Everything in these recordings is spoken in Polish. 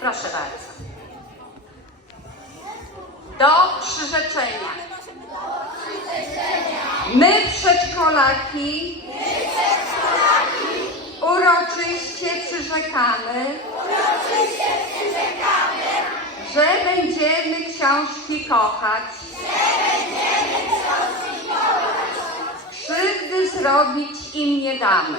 Proszę bardzo. Do przyrzeczenia. My przedszkolaki uroczyście przyrzekamy, że będziemy książki kochać, krzywdy zrobić im nie damy.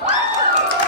Woo!